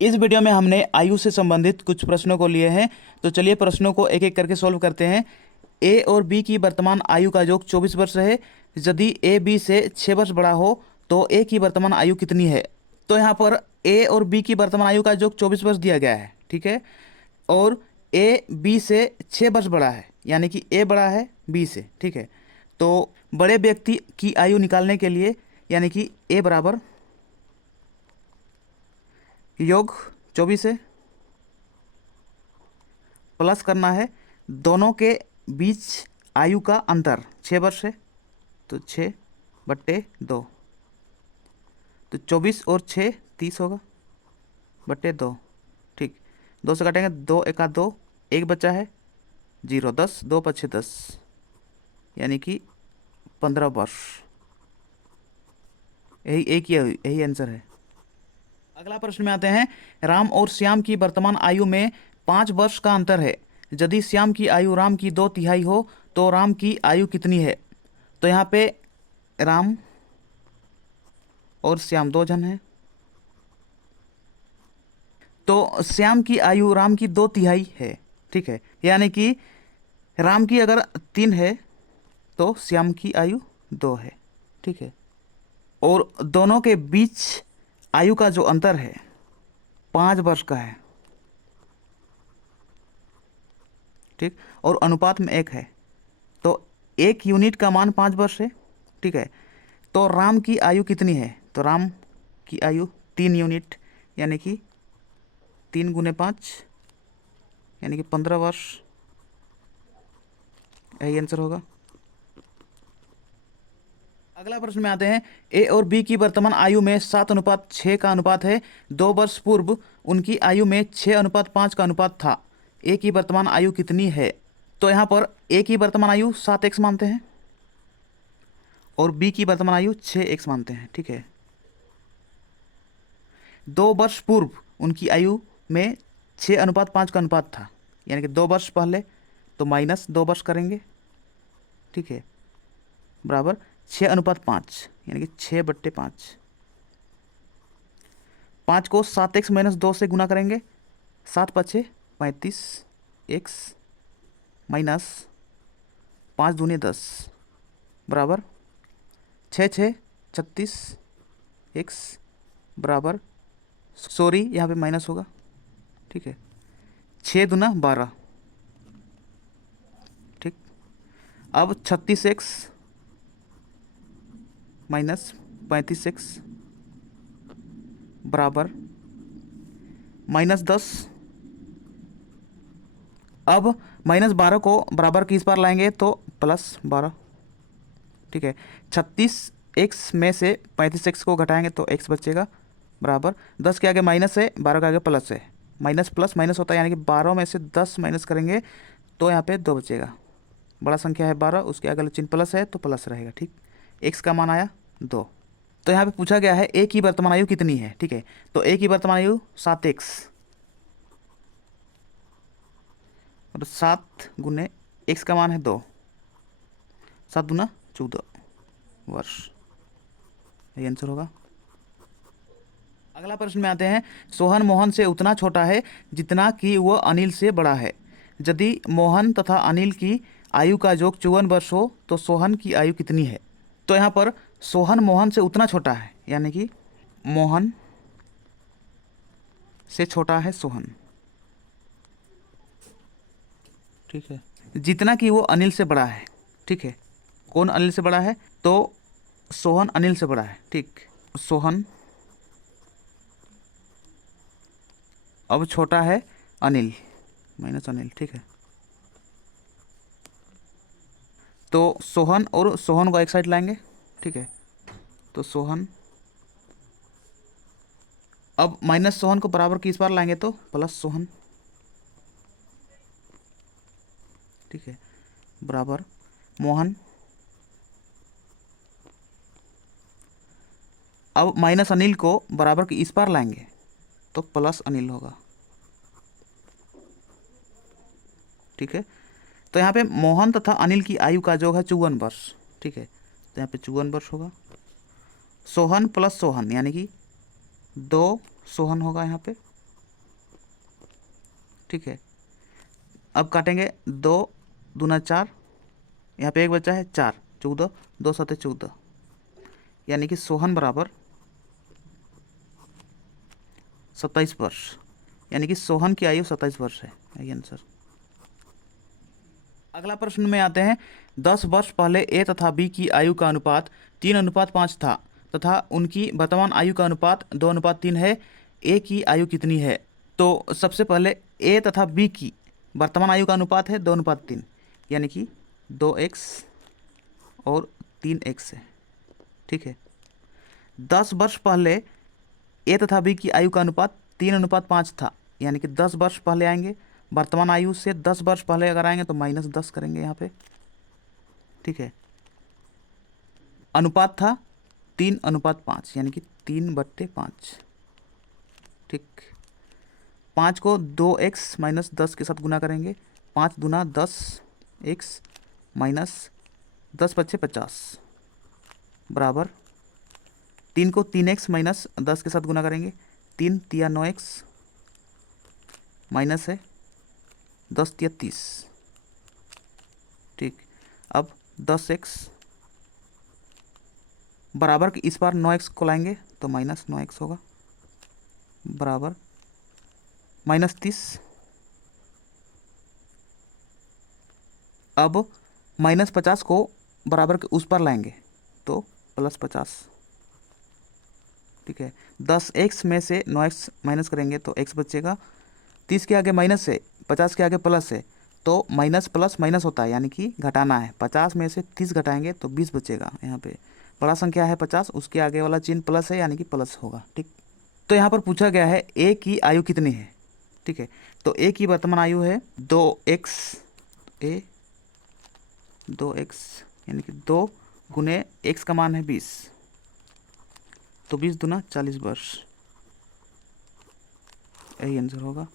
इस वीडियो में हमने आयु से संबंधित कुछ प्रश्नों को लिए हैं। तो चलिए प्रश्नों को एक एक करके सॉल्व करते हैं। ए और बी की वर्तमान आयु का योग 24 वर्ष है। यदि ए बी से 6 वर्ष बड़ा हो तो ए की वर्तमान आयु कितनी है। तो यहाँ पर ए और बी की वर्तमान आयु का योग 24 वर्ष दिया गया है, ठीक है। और ए बी से 6 वर्ष बड़ा है, यानी कि ए बड़ा है बी से, ठीक है। तो बड़े व्यक्ति की आयु निकालने के लिए यानी कि ए बराबर योग 24 है प्लस करना है दोनों के बीच आयु का अंतर 6 वर्ष है, तो 6/2। तो 24 और 6 30 होगा बट्टे 2, ठीक। 2 से काटेंगे, 2 एका 2, 1 बचा है 0, 10, 2 पछे 10, यानी कि 15 वर्ष। यही एक ही यही आंसर है। अगला प्रश्न में आते हैं। राम और श्याम की वर्तमान आयु में 5 वर्ष का अंतर है। यदि श्याम की आयु राम की 2/3 हो तो राम की आयु कितनी है। तो यहाँ पे राम और श्याम दो जन हैं, तो श्याम की आयु राम की 2/3 है, ठीक है। यानी कि राम की अगर 3 है तो श्याम की आयु 2 है, ठीक है। और दोनों के बीच आयु का जो अंतर है 5 वर्ष का है, ठीक। और अनुपात में 1 है, तो 1 यूनिट का मान 5 वर्ष है, ठीक है। तो राम की आयु कितनी है। तो राम की आयु 3 यूनिट, यानी कि 3 गुने 5 यानी कि 15 वर्ष। यही आंसर होगा। अगला प्रश्न में आते हैं। ए और बी की वर्तमान आयु में 7:6 का अनुपात है। 2 वर्ष पूर्व उनकी आयु में 6:5 का अनुपात था। ए की वर्तमान आयु कितनी है। तो यहाँ पर ए की वर्तमान आयु 7x मानते हैं और बी की वर्तमान आयु 6x मानते हैं, ठीक है। 2 वर्ष पूर्व उनकी आयु में 6:5 का अनुपात था, यानी कि 2 वर्ष पहले, तो माइनस 2 वर्ष करेंगे, ठीक है, बराबर 6:5 यानी कि 6/5। 5 को 7x - 2 से गुना करेंगे, 7 पछे 35 x माइनस 5 दूनी 10 बराबर 6 36 x बराबर, सॉरी यहाँ पे माइनस होगा, ठीक है, 6 दूना 12, ठीक। अब 36x माइनस 35x बराबर -10। अब -12 को बराबर की इस पार लाएंगे तो +12, ठीक है। 36x में से 35x को घटाएंगे तो x बचेगा, बराबर 10 के आगे माइनस है, 12 के आगे प्लस है, माइनस प्लस माइनस होता है, यानी कि 12 में से 10 माइनस करेंगे तो यहाँ पे 2 बचेगा। बड़ा संख्या है 12, उसके अगले चिन्ह प्लस है तो प्लस रहेगा, ठीक। x का मान आया 2। तो यहाँ पे पूछा गया है ए की वर्तमान आयु कितनी है, ठीक है। तो ए की वर्तमान आयु 7x, और 7 गुने x का मान है 2, 7 दूना 14 वर्ष। ये आंसर होगा। अगला प्रश्न में आते हैं। सोहन मोहन से उतना छोटा है जितना कि वह अनिल से बड़ा है। यदि मोहन तथा अनिल की आयु का योग 54 वर्ष हो तो सोहन की आयु कितनी है। तो यहाँ पर सोहन मोहन से उतना छोटा है, यानी कि मोहन से छोटा है सोहन, ठीक है, जितना कि वो अनिल से बड़ा है, ठीक है। कौन अनिल से बड़ा है, तो सोहन अनिल से बड़ा है, ठीक। सोहन अब छोटा है अनिल माइनस अनिल, ठीक है। तो सोहन और सोहन को एक साइड लाएंगे, ठीक है। तो सोहन अब माइनस सोहन को बराबर की इस बार लाएंगे तो प्लस सोहन, ठीक है, बराबर मोहन। अब माइनस अनिल को बराबर की इस पार लाएंगे तो प्लस अनिल होगा, ठीक है। तो यहाँ पे मोहन तथा अनिल की आयु का योग है 54 वर्ष, ठीक है। तो यहाँ पे 54 वर्ष होगा। सोहन प्लस सोहन यानी कि 2 सोहन होगा यहाँ पे, ठीक है, अब काटेंगे 2 दूना 4, यहाँ पे 1 बचा है 4, 14, 2 7 14, यानी कि सोहन बराबर 27 वर्ष, यानी कि सोहन की आयु 27 वर्ष है, यही आंसर। अगला प्रश्न में आते हैं। 10 वर्ष पहले ए तथा बी की आयु का अनुपात 3:5 था तथा उनकी वर्तमान आयु का अनुपात 2:3 है। ए की आयु कितनी है? तो सबसे पहले ए तथा बी की वर्तमान आयु का अनुपात है 2:3, यानी कि 2x और 3x है। ठीक है, 10 वर्ष पहले ए तथा बी की आयु का अनुपात 3:5 था, यानी कि 10 वर्ष पहले आएंगे, वर्तमान आयु से 10 वर्ष पहले अगर आएंगे तो -10 करेंगे यहाँ पे। ठीक है, अनुपात था 3:5, यानी कि 3/5। ठीक, 5 को 2x - 10 के साथ गुना करेंगे, 5 दूना 10, x माइनस 10 × 5 = 50 बराबर 3 को 3x - 10 के साथ गुना करेंगे, 3 × 3 = 9x माइनस है 10 × 3 = 30। ठीक, अब 10x बराबर कि इस बार 9x को लाएंगे तो -9x होगा बराबर -30। अब -50 को बराबर के उस पर लाएंगे तो +50। ठीक है, 10x में से 9x माइनस करेंगे तो x बचेगा, 30 के आगे माइनस है, 50 के आगे प्लस है, तो माइनस प्लस माइनस होता है, यानी कि घटाना है। 50 में से 30 घटाएंगे तो 20 बचेगा। यहाँ पे बड़ा संख्या है 50, उसके आगे वाला चिन्ह प्लस है, यानी कि प्लस होगा। ठीक, तो यहाँ पर पूछा गया है ए की आयु कितनी है। ठीक है, तो ए की वर्तमान आयु है 2x, ए 2x यानी कि 2 गुने x का मान है 20, तो 20 दूना 40 वर्ष, यही आंसर होगा।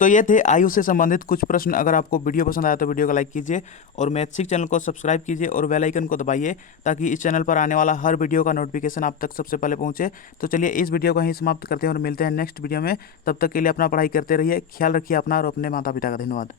तो ये थे आयु से संबंधित कुछ प्रश्न। अगर आपको वीडियो पसंद आया तो वीडियो को लाइक कीजिए और मैथ्सिक चैनल को सब्सक्राइब कीजिए और बेल आइकन को दबाइए ताकि इस चैनल पर आने वाला हर वीडियो का नोटिफिकेशन आप तक सबसे पहले पहुंचे। तो चलिए इस वीडियो को यहीं समाप्त करते हैं और मिलते हैं नेक्स्ट वीडियो में। तब तक के लिए अपना पढ़ाई करते रहिए, ख्याल रखिए अपना और अपने माता पिता का। धन्यवाद।